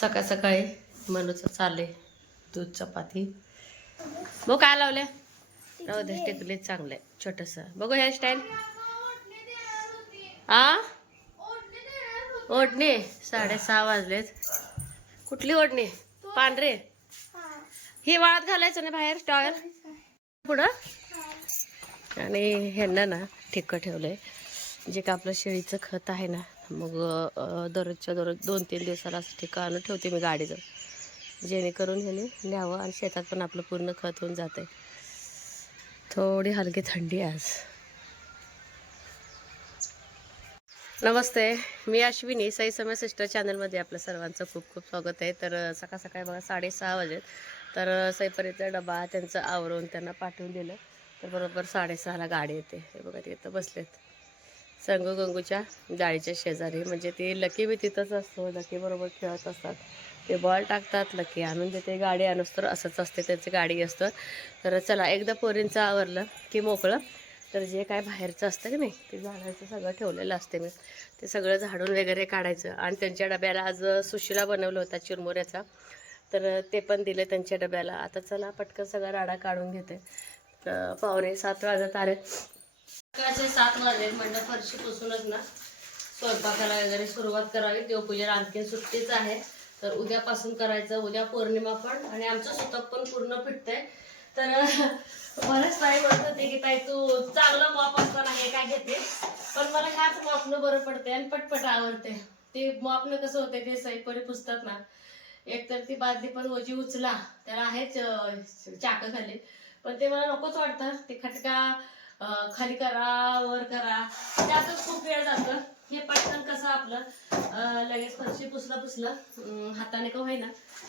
सकाळ सकाळी मनूचं चालले दूध चपाती. बघ काय लावले राहू दे टेकले चांगलं आहे छोटंसं. बघू हेअरस्टाईल आ? ओढणी. साडेसहा वाजलेत. कुठली ओढणी? पांढरे. हिवाळ्यात वाळत घालायचं ना बाहेर टॉयल पुढं? आणि ह्यांना ना ठिक्क ठेवलंय. जे का आपलं शेळीचं खत आहे ना मग दररोजच्या दररोज दोन तीन दिवसाला असं ठिकाणं ठेवते मी गाडीचं. जेणेकरून ह्याने न्यावं आणि शेतात पण आपलं पूर्ण खत होऊन जाते थोडी हलकी थंडी आज. नमस्ते मी अश्विनी सई समय सिस्टर चॅनलमध्ये आपलं सर्वांचं खूप खूप स्वागत आहे. तर सकाळ सकाळी बघा साडेसहा वाजेत. तर अं, सईपरीचा डबा त्यांचं आवरून त्यांना पाठवून दिलं. तर बरोबर साडेसहाला गाडी येते. हे बघा ते बसलेत. संगू गंगूच्या जाळीच्या शेजारी. म्हणजे ते लकी बी तिथंच असतो. लकी बरोबर खेळत असतात. ते बॉल टाकतात लकी आणून देते गाडी आणूस तर असंच असते त्याची गाडी असतं. तर चला एकदा पोरींचं आवरलं की मोकळं. तर जे काय बाहेरचं असतं की नाही ते झाडायचं सगळं ठेवलेलं असते मी. ते सगळं झाडून वगैरे काढायचं. आणि त्यांच्या डब्याला आज सुशिला बनवलं होता चिरमुऱ्याचा. तर ते पण दिले त्यांच्या डब्याला. आता चला पटकन सगळा राडा काढून घेते. तर पावणे सात वाजत आले सकाळचे सात वाजले म्हणलं फरशी पुसूनच ना स्वयंपाकाला वगैरे सुरुवात करावी. देवपूजेला आणखी सुट्टीच आहे. तर उद्यापासून करायचं. उद्या पौर्णिमा पण आणि आमचं सुतक पण पूर्ण फिटतंय. तर बरेच ताई म्हणत होते की ताई तू चांगलं मॉप असताना हे काय घेते. पण मला ह्याच मॉपनं बरं पडते आणि पटपट आवडते ते मॉपनं कसं होते ते सैपरी पुसतात ना. एकतर ती बादली पण ओजी उचला. त्याला आहेच चाक चाकं खाली. पण ते मला नकोच वाटतं. ते खटका खाली करा वर करा. त्यातच खूप वेळ जातो. हे पटकन कसं आपलं लगेच फरशी पुसलं पुसलं हाताने का होईना.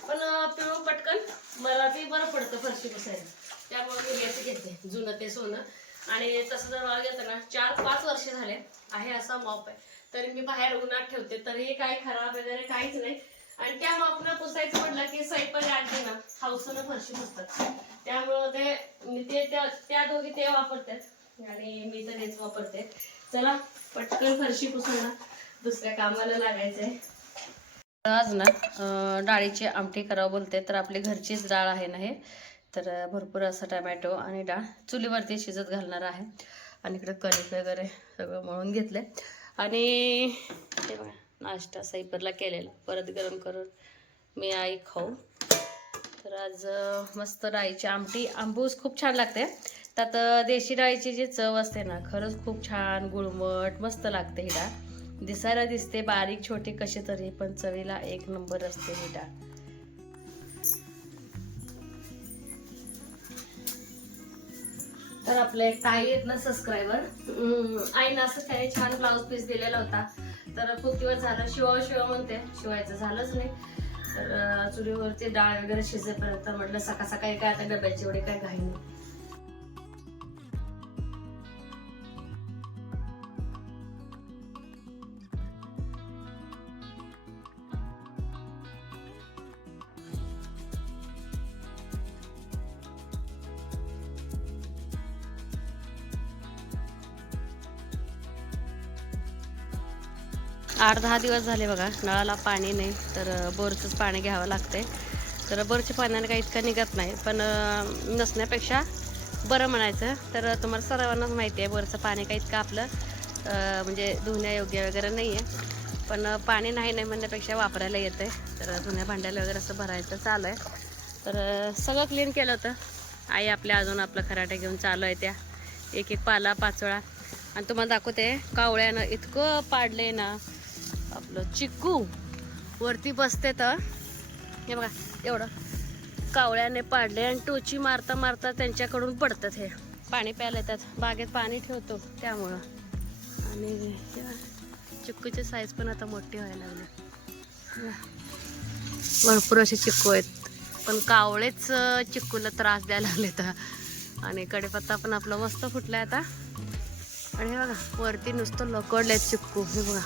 पण पिळून पटकन मला ते बरं पडतं फरशी पुसायला. त्यामुळे मी हेच घेते जुनं ते सोनं. आणि तसं जर घेतं ना चार पाच वर्ष झाले आहे असा मॉप आहे. तरी मी बाहेर उन्हात ठेवते तरीही काही खराब वगैरे काहीच नाही. आणि त्या मापनं पुसायचं म्हटलं की सैपरी आणते ना हाऊसनं फरशी पुसतात. त्यामुळं ते ते त्या त्या दोघी ते वापरतात. आणि मी तर हेच वापरते. चला पटकन फरशी पुसून ना दुसऱ्या कामाला लागायचंय. आज ना डाळीची आमटी करावं बोलते तर आपली घरचीच डाळ आहे ना हे. तर भरपूर असं टमॅटो आणि डाळ चुलीवरती शिजत घालणार आहे. आणि इकडं कणिक वगैरे सगळं मळून घेतलं आणि ते बघा नाश्ता सैपरला केलेला. परत गरम करून मी आई खाऊ. तर आज मस्त डाळीची आमटी. आंबूस खूप छान लागते. त्यात देशी डाळीची जी चव असते ना खरंच खूप छान गुळमट मस्त लागते ही डाळ. दिसायला दिसते बारीक छोटी कशी तरी पण चवीला एक नंबर असते ही डाळ. तर आपले एक ताई आहेत ना सबस्क्रायबर आईनं असं काही छान ब्लाऊज पीस दिलेला होता. तर खूप दिवस झालं शिवा शिवा म्हणते. शिवायचं झालंच नाही. तर चुलीवरती डाळ वगैरे शिजेपर्यंत म्हटलं सकाळ सकाळी काय आता डब्याची एवढी काय घाई नाही आठ दहा दिवस झाले बघा नळाला पाणी नाही तर बोरचंच पाणी घ्यावं लागते तर बोरच्या पाण्याने काही इतकं निघत नाही पण नसण्यापेक्षा बरं म्हणायचं. तर तुम्हाला सर्वांनाच माहिती आहे बोरचं पाणी काही इतकं आपलं म्हणजे धुण्यायोग्य वगैरे नाही आहे. पण पाणी नाही नाही म्हणण्यापेक्षा वापरायला येतं आहे तर धुण्या भांड्याला वगैरे असं भरायचं चालू आहे. तर सगळं क्लीन केलं होतं. आई आपल्या अजून आपलं खराटे घेऊन चालू आहे त्या. एक एक पाला पाचोळा. आणि तुम्हाला दाखवते कावळ्यानं इतकं पाडले ना आपलं चिक्कू वरती बसते तर. हे बघा एवढं. कावळ्याने पाडले आणि टोची मारता मारता त्यांच्याकडून पडतात हे. पाणी प्यायला येतात. बागेत पाणी ठेवतो त्यामुळं. आणि हे चिक्कूची साईज पण आता मोठी व्हायला लागली. भरपूर असे चिक्कू आहेत. पण कावळेच चिक्कूला त्रास द्यायला लागले तर. आणि कडेपत्ता पण आपला मस्त फुटला आता. आणि हे बघा वरती नुसतं लकडले चिक्कू हे बघा.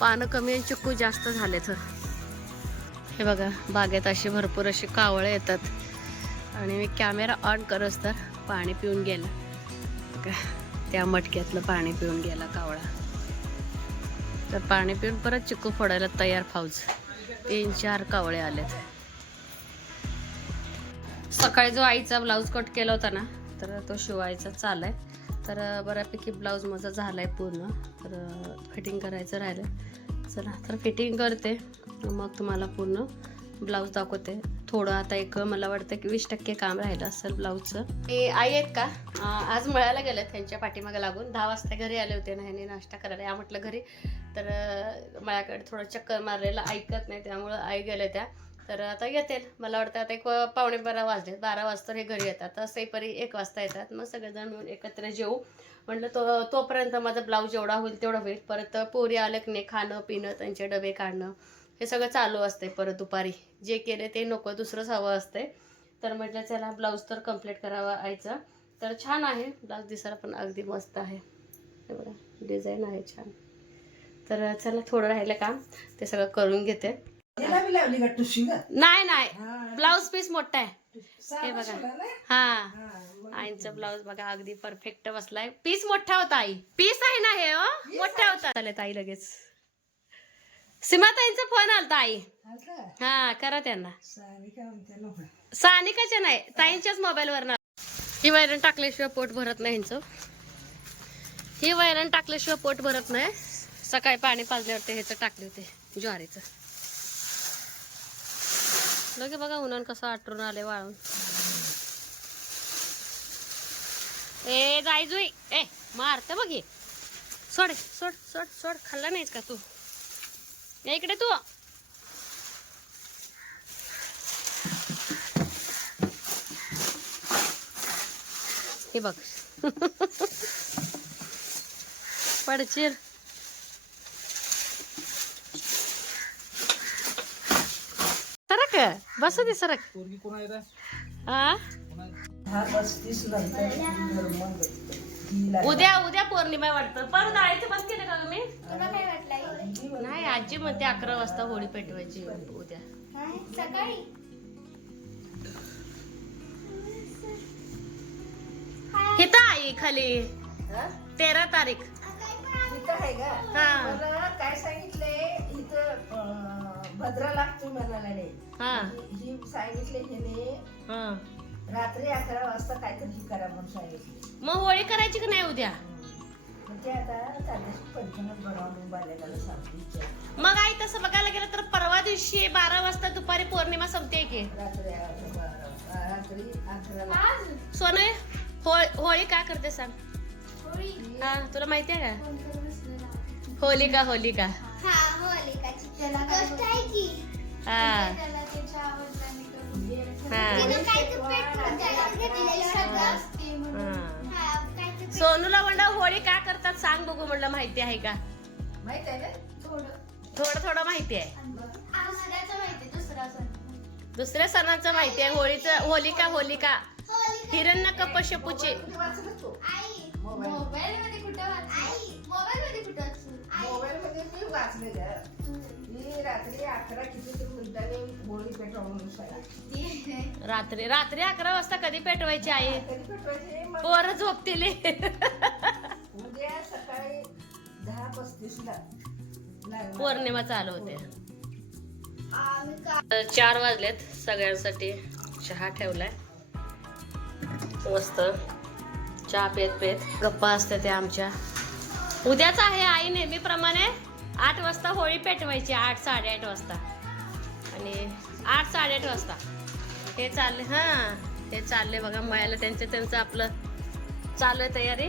पानं कमी आणि चिक्कू जास्त झालेत हे. बघा बागेत असे भरपूर असे कावळं येतात. आणि मी कॅमेरा ऑन करत तर पाणी पिऊन गेलं. का त्या मटक्यातलं पाणी पिऊन गेला कावळा. तर पाणी पिऊन परत चिक्कू फोडायला तयार फाऊज तीन चार कावळे आलेत. सकाळी जो आईचा ब्लाऊज कट केला होता ना तर तो शिवायचा चालाय तर बऱ्यापैकी ब्लाऊज माझा झाला आहे पूर्ण. तर फिटिंग करायचं राहिलं. चला तर फिटिंग करते. मग तुम्हाला पूर्ण ब्लाऊज दाखवते. थोडं आता एक मला वाटतं की वीस टक्के काम राहिलं असेल ब्लाऊजचं ते आई आहेत का? आज मळायला गेलं त्यांच्या पाठीमागे लागून. दहा वाजता घरी आले होते नाही नाश्ता करायला. या म्हटलं घरी. तर मळ्याकडे थोडं चक्कर मारलेलं ऐकत नाही त्यामुळं आई गेल्या त्या. तर आता येतील. मला वाटतं आता एक पावणे बारा वाजले बारा वाजता हे घरी येतात. तसे एक वाजता येतात. मग सगळेजण मिळून एकत्र जेऊ. म्हटलं तो तोपर्यंत माझा ब्लाऊज जेवढा होईल तेवढा होईल. परत पोरी आलं की नाही खाणं पिणं त्यांचे डबे काढणं. हे सगळं चालू असते परत दुपारी. जे केले ते नको दुसरंच हवं असते तर म्हटलं चला ब्लाऊज तर कंप्लीट करावा आयचा तर छान आहे. ब्लाऊज दिसायला पण अगदी मस्त आहे. हे डिझाईन आहे छान. तर चला थोडं राहिलं काम. ते सगळं करून घेते. नाही नाही. ब्लाउज पीस मोठा आहे. हे बघा. हा. आईच ब्लाउज बघा अगदी परफेक्ट बसलाय. पीस मोठा होता आई. पीस आहे ना हे हो? मोठा होता. चालत आई लगेच. सीमाताईंचा फोन आलता आई. हा करा त्यांना. सानिकाच्या नाही ताईंच्याच मोबाईल वर ही वैरण टाकल्याशिवाय पोट भरत नाही ही वैरण टाकल्याशिवाय पोट भरत नाही. सकाळी पाणी पाजल्यावरती ह्याचं टाकले होते ज्वारीचं. लगे बघा उन्हान कसं आटरून आले वाळून. ए जायजुई ए मारते बघ हे. सोड सोड सोड सोड. खाल्ला नाहीस का तू? या इकडे तू. हे बघ. पडचिर बस दे सरक. उद्या उद्या पौर्णिमा वाटतं. परत आयचं बस केलं का तुम्ही? नाही आजी म्हणते अकरा वाजता होळी पेटवायची उद्या. सकाळी. हे तर आई खाली. तेरा तारीख. काय सांगितलंय? इथं भद्राला म्हणाला नाही ही. सांगितले हिने रात्री अकरा वाजता काहीतरी करा म्हणून सांगितले. मग होळी करायची का नाही उद्या? मग मग आई तसं बघायला गेलं तर परवा दिवशी बारा वाजता दुपारी पौर्णिमा संपते की. रात्री होळी का करते सांग? होळी. हा तुला माहिती आहे का? होलिका होलिका. सोनूला म्हणलं होळी का करतात? सांग बघू म्हणलं माहिती आहे का? थोडं. थोडं माहिती आहे. दुसऱ्या सणाचं माहिती आहे होळीचं होलिका होलिका. हिरण्य कपशपूचे. रात्री रात्री अकरा वाजता कधी पेटवायची आई? पोर झोपतील. उद्या सकाळी दहा पस्तीस ला पौर्णिमा चालू होते. चार वाजलेत सगळ्यांसाठी चहा ठेवलाय. मस्त. चहा पेत पेत. गप्पा असते त्या आमच्या. उद्याच आहे आई नेहमीप्रमाणे आठ वाजता होळी पेटवायची आठ साडेआठ वाजता. आणि आठ साडेआठ वाजता. हे चालले हां. हे चालले बघा मळायला त्यांचं त्यांचं आपलं चालू आहे तयारी.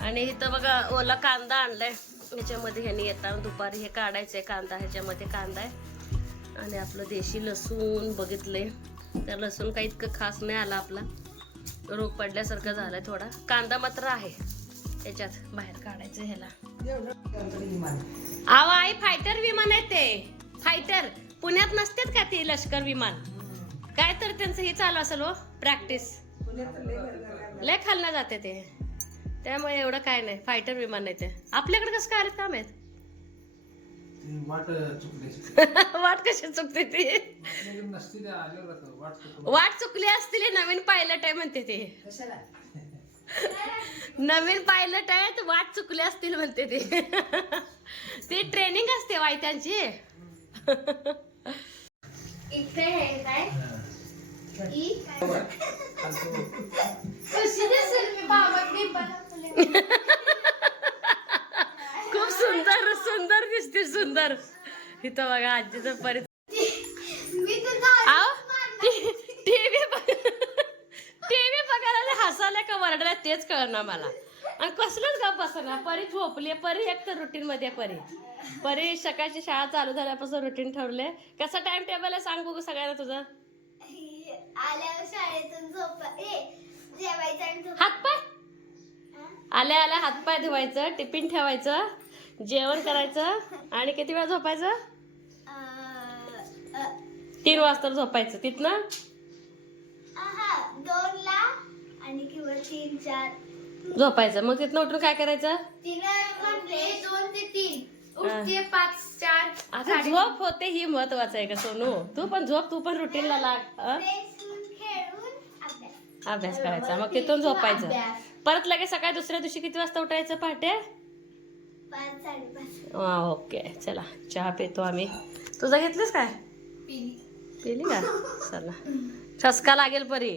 आणि इथं बघा ओला कांदा आणलाय. ह्याच्यामध्ये ह्यानी येतात दुपारी हे काढायचं आहे कांदा ह्याच्यामध्ये कांदा आहे. आणि आपलं देशी लसूण बघितलं तर लसूण काही इतकं खास नाही आला आपला. रोग पडल्यासारखं झालाय थोडा. कांदा मात्र आहे. त्याच्यात बाहेर काढायचं ह्याला. आव आई फायटर विमान आहे ते. फायटर पुण्यात नसतेच का ते लष्कर विमान? काय तर त्यांचं हे चालू असेल हो प्रॅक्टिस लय खालना जाते ते. त्यामुळे एवढं काय नाही. फायटर विमान नाही ते. आपल्याकडे कसं काय आलं काम आहेत? वाट चुकून. वाट चुकली असतील नवीन पायलट आहे म्हणते ते. कशाला? नवीन पायलट आहे तर वाट चुकली असतील म्हणते ते. ती ट्रेनिंग असते वाई त्यांची. इकडे हे काय हा. ई बघा. खालचं बघ. कशी दिसेल मी बाबा बिंबाला खूप सुंदर सुंदर दिसते सुंदर. इथं बघा आजीचं परी टीव्ही टीव्ही बघायला हसायला का वरडायला तेच कळणार मला. आणि कसलंच गप बसणार परी झोपली परी एक तर रुटीन मध्ये परी. परी सकाळची शाळा चालू झाल्यापासून रुटीन ठरले कसं टाइम टेबल आहे सांग बघू सगळ्यांना तुझं. आल्यावर शाळेतून झोप हातपाय. आल्या आल्या हातपाय धुवायचं टिफिन ठेवायचं जेवण करायचं आणि किती वेळा झोपायचं? तीन वाजता झोपायचं तिथनं? आहा, दोन ला आणि किंवा तीन चार. झोपायचं. मग तिथनं उठून काय करायचं? दोन ते तीन. पाच चार आता झोप होते ही महत्वाचं आहे का सोनू? तू पण झोप तू पण रुटीनला लाग अभ्यास करायचा. मग तिथून झोपायचं. परत लगेच सकाळी दुसऱ्या दिवशी किती वाजता उठायचं पहाटे? हा, ओके. चला चहा पितो आम्ही. तुझा घेतलीस काय? पिली. का? चला. ठसका लागेल परी.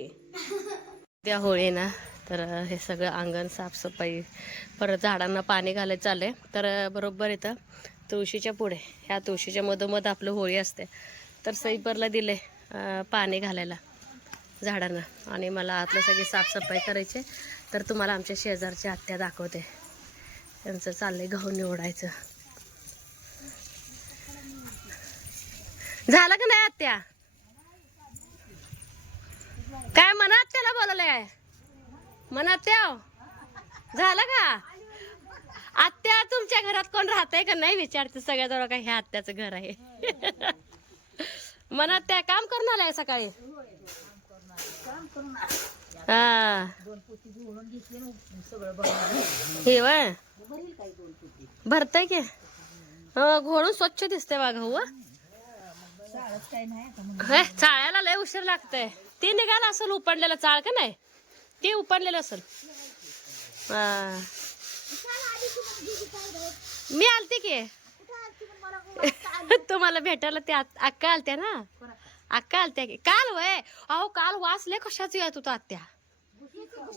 त्या होळी ना तर हे सगळं अंगण साफसफाई परत झाडांना पाणी घालायचं चाललंय. तर बरोबर इथं तुळशीच्या पुढे ह्या तुळशीच्या मधोमध आपलं होळी असते. तर सईपरला दिले पाणी घालायला झाडांना. आणि मला आतलं सगळी साफसफाई करायची तर तुम्हाला आमच्या शेजारच्या आत्या दाखवते. त्यांचं चाललंय गहू निवडायचं. झालं का नाही आत्या? काय मनात त्याला बोलवलंय? काय मनात हो. झालं का? आत्या तुमच्या घरात कोण राहतंय का नाही विचारते सगळ्याजवळ का हे आत्याचं घर आहे. मनात त्या काम करून आलाय सकाळी? हा. हे वय. भरताय की. हं, घोळून स्वच्छ दिसते बघा हो. हे, चाळायला लय उशीर लागतंय. ते निघालं असेल उपडलेलं चाळ का नाही? ते उपडलेलं असेल. मी आलते की. तुम्हाला भेटायला ते आत- अक्का आलत्या ना? अक्का आलत्या की. काल वय. अहो काल वाचले कशाच येत होता आत्या?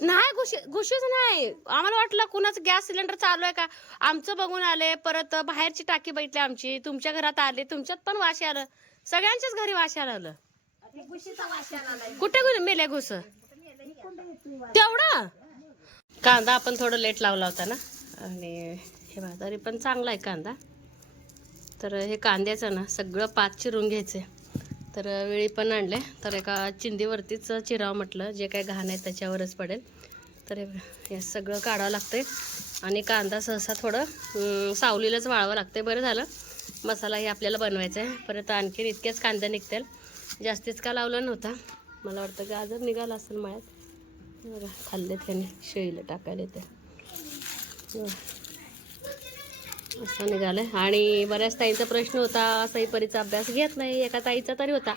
नाही घुशी घुशीच नाही. आम्हाला वाटलं कुणाचं गॅस सिलेंडर चालू आहे का? आमचं बघून आले परत बाहेरची टाकी बघितली आमची. तुमच्या घरात आले तुमच्यात पण वाशी आलं सगळ्यांच्याच घरी वाशी आलं कुठे कुठे मेले घुस? तेवढं? कांदा आपण थोडं लेट लावला होता ना? आणि हे बघा तरी पण चांगला आहे कांदा. तर हे कांद्याचं ना सगळं पात चिरून घ्यायचं तर वेळी पण आणले तर एका चिंदीवरतीच चिरावं म्हटलं जे काय घाण आहे त्याच्यावरच पडेल. तर हे सगळं काढावं लागतंय. आणि कांदा सहसा थोडं सावलीलाच वाळावं आहे बरं झालं. मसाला हे आपल्याला बनवायचा आहे. परत आणखीन इतक्याच कांदा निघतील. जास्तीच का लावला नव्हता. मला वाटतं गाजर निघाला असेल मळ्यात. बघा खाल्ले त्याने शेळीला टाकायला येते असं निघालं. आणि बऱ्याच ताईंचा प्रश्न होता सईपरीचा अभ्यास घेत नाही एका ताईचा तरी होता.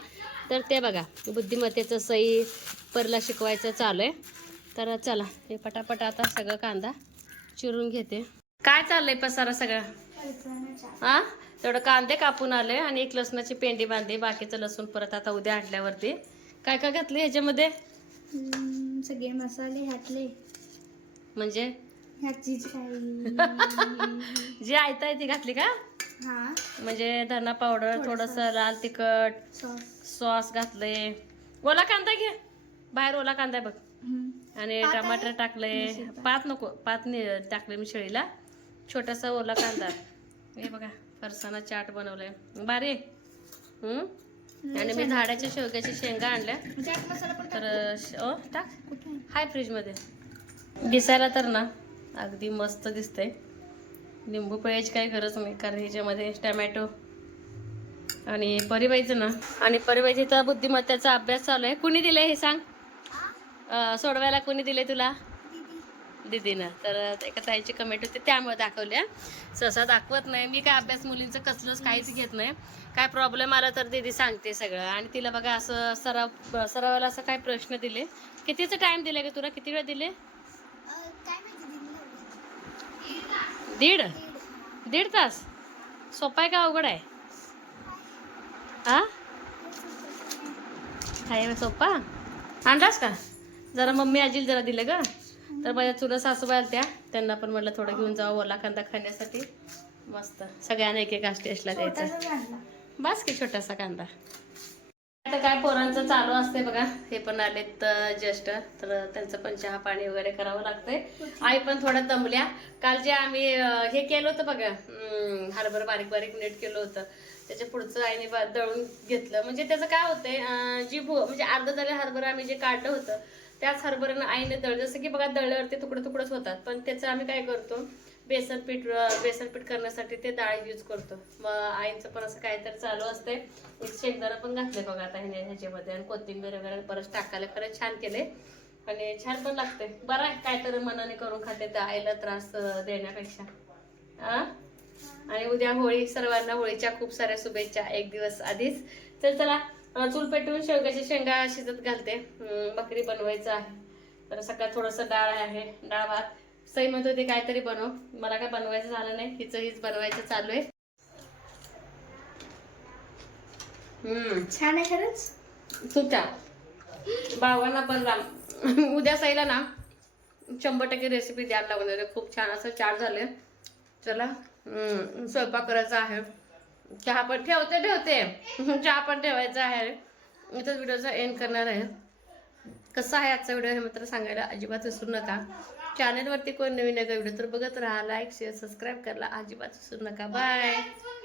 तर ते बघा बुद्धिमत्तेचं सई परीला शिकवायचं चालू आहे. तर चला हे पटापट आता सगळं कांदा चिरून घेते. काय चाललंय पसारा सगळा? हा तेवढं कांदे कापून आले आणि एक लसणाची पेंडी बांधली बाकीचं लसूण परत आता उद्या आणल्यावरती. काय काय घातलं ह्याच्यामध्ये? सगळे मसाले घातले. म्हणजे? जे आयता ती घातली का? हा. म्हणजे धना पावडर थोडस लाल तिखट सॉस. घातले. ओला कांदा घे. बाहेर ओला कांदा बघ. आणि? टमाटर टाकले. पात नको. पात नि टाकले मी शेळीला. छोटासा ओला कांदा. हे बघा फरसाना चाट बनवलाय. हम्म? आणि मी झाडाच्या शेवग्याच्या शेंगा आणल्या. पण तर टाक? हाय फ्रीजमध्ये. दिसायला तर ना. अगदी मस्त दिसतंय. लिंबू पिळायची काही गरज नाही कारण ह्याच्यामध्ये टमॅटो आणि परिवायचं ना. आणि परिबाईची तर बुद्धिमत्तेचा अभ्यास चालू आहे. कुणी दिले हे सांग? सोडवायला कुणी दिले तुला? दीदीनं. तर एका ताईची कमेंट होती त्यामुळे दाखवल्या सहसा दाखवत नाही. मी काय अभ्यास मुलींचं कसलंच काहीच घेत नाही. काय प्रॉब्लेम आला तर दीदी सांगते सगळं. आणि तिला बघा असं सराव सरावाला असं काय प्रश्न दिले. कितीचं टाइम दिले का तुला? किती वेळ दिले अं, काय माहिती दिली दीड? दीड तास? सोपा आहे का अवघड आहे? आ? काय सोपा? आणलास का? जरा मम्मी आजीला जरा दिलं ग. तर माझ्या चुलं सासूबाई त्या त्यांना पण म्हटलं थोडं घेऊन जावं ओला कांदा खाण्यासाठी. मस्त. सगळ्यांना एक एक टेस्टला द्यायचं. बस की छोटासा कांदा. आता काय पोरांचं चालू असते बघा. हे पण आलेत जस्ट तर त्यांचं पण चहा पाणी वगैरे करावं लागतंय. आई पण थोड्या दमल्या. काल जे आम्ही हे केलं होतं बघा हरभर बारीक बारीक नीट केलं होतं. त्याच्या पुढचं आईने दळून घेतलं. म्हणजे त्याचं काय होतंय जी भो म्हणजे अर्ध झाले हरभर आम्ही जे काढलं होतं त्याच हरभऱ्यानं आईने दळ जसं की बघा दळल्यावरती तुकडे तुकडेच होतात. पण त्याचं आम्ही काय करतो बेसन पीठ बेसन पीठ करण्यासाठी ते डाळ यूज करतो. मग आईचं पण असं काहीतरी चालू असते एक शेंगदाणा पण घातले बघा आता ह्याने ह्याच्यामध्ये आणि कोथिंबीर वगैरे परत टाकायला खरंच छान केले आणि छान पण लागते बरं आहे काहीतरी मनाने करून खाते त्या आईला त्रास देण्यापेक्षा. आणि उद्या होळी सर्वांना होळीच्या खूप साऱ्या शुभेच्छा एक दिवस आधीच. चल चला चूल पेटवून शेवग्याची शेंगा शिजत घालते. बकरी बनवायचं आहे. तर सकाळ थोडंसं डाळ आहे डाळ भात. सई म्हणत होती काहीतरी बनव. मला काय बनवायचं झालं नाही. हिचं हीच बनवायचं चालू आहे. हम्म. छान आहे खरंच? तुमच्या बाबांना पण राम उद्या साईला ना शंभर टक्के रेसिपी द्यायला लागणार आहे. खूप छान. असं चार झाले. चला स्वयंपाक करायचा आहे. चहा पण ठेवते ठेवते. चहा पण ठेवायचा आहे. इथंच व्हिडिओचा एंड करणार आहे. कसा आहे आजचा व्हिडिओ हे मात्र सांगायला अजिबात विसरू नका. चॅनलवरती कोण नवीन आहे का व्हिडिओ तर बघत राहा लाईक शेअर सबस्क्राईब करा अजिबात विसरू नका. बाय